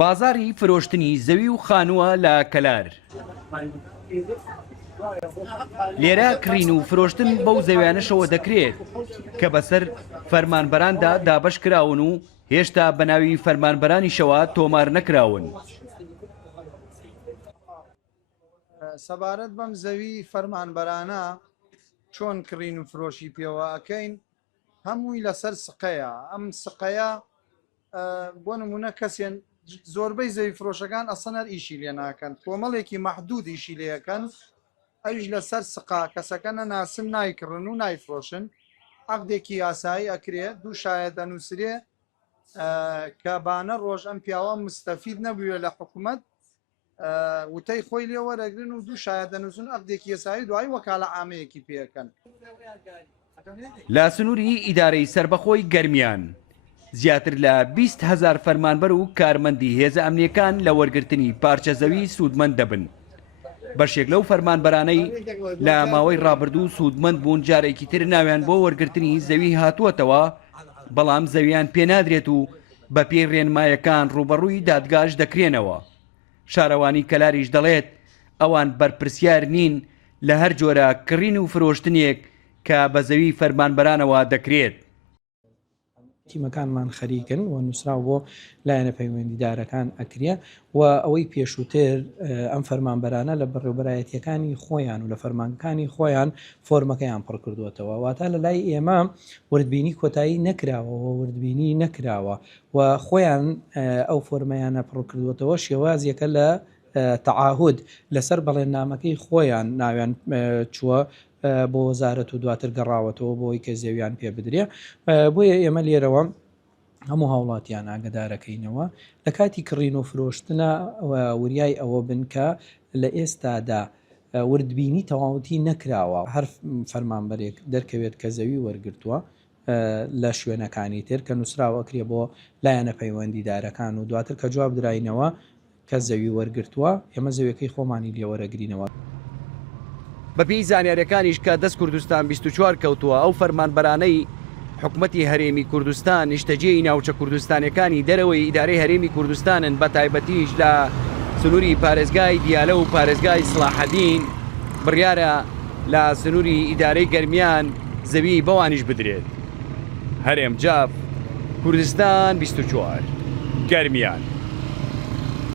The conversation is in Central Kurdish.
بازاری فرۆشتنی زەوی و خانووە لە کەلار. لێرە کڕین و فرۆشتن بەو زەویانەشەوە دەکرێت کە بەسەر فەرمانبەراندا دابەش کراون و هێشتا بە ناوی فەرمانبەرانیشەوە تۆمار نەکراون. سەبارەت بەم زەوی فەرمانبەرانە چۆن کڕین و فرۆشی پێوە ئەەکەین هەمووی لەسەر سقەیە. ئەم سقەیە بۆ نمونە کەسێن زۆربەی زەوی فرۆشەکان ئەسەنەر ئیشی لێ ناکەن، کۆمەڵێکی مەحدود ئیشی لێەکەن، ئەویش لەسەر سقا کەسەکەنە ناسم نایکڕن و نایفرۆشن. عەقدێکی یاسایی ئەکرێت، دوو شایە دەنووسرێ کە بانە ڕۆژ ئەم پیاوە مستەفید نەبووە لە حکوومەت وتەی خۆی لێ وەرەگرن و دوو شایە دەنووسن عەقدێکی یاسایی دوایی وەکالە عامەیەکی پێەکەن. لە سنووری ئیدارەی سربەخۆی گەرمیان زیاتر لە 20,000 فەرمانبەر و کارمەندی هێزە ئەمنیەکان لە وەرگرتنی پارچە زەوی سوودمەند دەبن. بەشێک لەو فەرمانبەرانەی لە ماوەی ڕابردوو سوودمەند بوون جارێکی تر ناویان بۆ وەرگرتنی زەوی هاتووەتەوە، بەڵام زەویان پێنادرێت و بە پێی ڕێنمایەکان ڕوبەڕووی دادگاش دەکرێنەوە. شارەوانی کەلاریش دەڵێت ئەوان بەرپرسیار نین لە هەر جۆرە کڕین و فرۆشتنێک کە بە زەوی فەرمانبەرانەوە دەکرێت. تیمەکانمان خەریکن و نووسراو بۆ لایەنە پەیوەندیدارەکان ئەکرێ و ئەوەی پێشووتر ئەم فەرمانبەرانە لە بەڕێوەبەرایەتیەکانی خۆیان و لە فەرمانەکانی خۆیان فۆرمەکەیان پڕ کردووەتەوە، واتە لە لای ئێمە وردبینی کۆتایی نەکراوە و وردبینی نەکراوە و خۆیان ئەو فۆرمەیانە پڕ کردووەتەوە شێوازیەکە لە تەعاهود لەسەر بەڵێننامەکەی خۆیان ناویان چووە بۆ وەزارەت و دواتر گەڕاوەتەوە بۆی کە زێویان پێ بدرێ. بۆیە ئێمە لێرەوە هەموو هاوڵاتیان ئاگدارەکەینەوە لە کاتی کڕین و فرۆشتنە وریای ئەوە بن کە لە ئێستادا وردبینی تەواوەتی نەکراوە. هەر فەرمانبەرێک دەرکەوێت کە زەوی وەرگرتووە لە شوێنەکانی تر کە نووسراوەکرێ بۆ لایەنە پەیوەندیدارەکان و دواتر کە جواب درراینەوە کە زەوی وەرگرتووە ئێمە زەویەکەی خۆمانی لێوەرەگرینەوە. بەپێی زانیاریەکانیش کە دەست کوردستان 24 کەوتووە ئەو فەرمانبەرانەی حکوومەتی هەرێمی کوردستان نیشتەجێی ناوچە کوردستانەکانی دەرەوەی ئیدارەی هەرێمی کوردستانن بە تایبەتیش لە سنووری پارێزگای دیالە و پارێزگای سڵاحەدین بڕیارە لە سنووری ئیدارەی گەرمیان زەوی بەوانیش بدرێت. هەرێم جاف کوردستان 24 گەرمیان.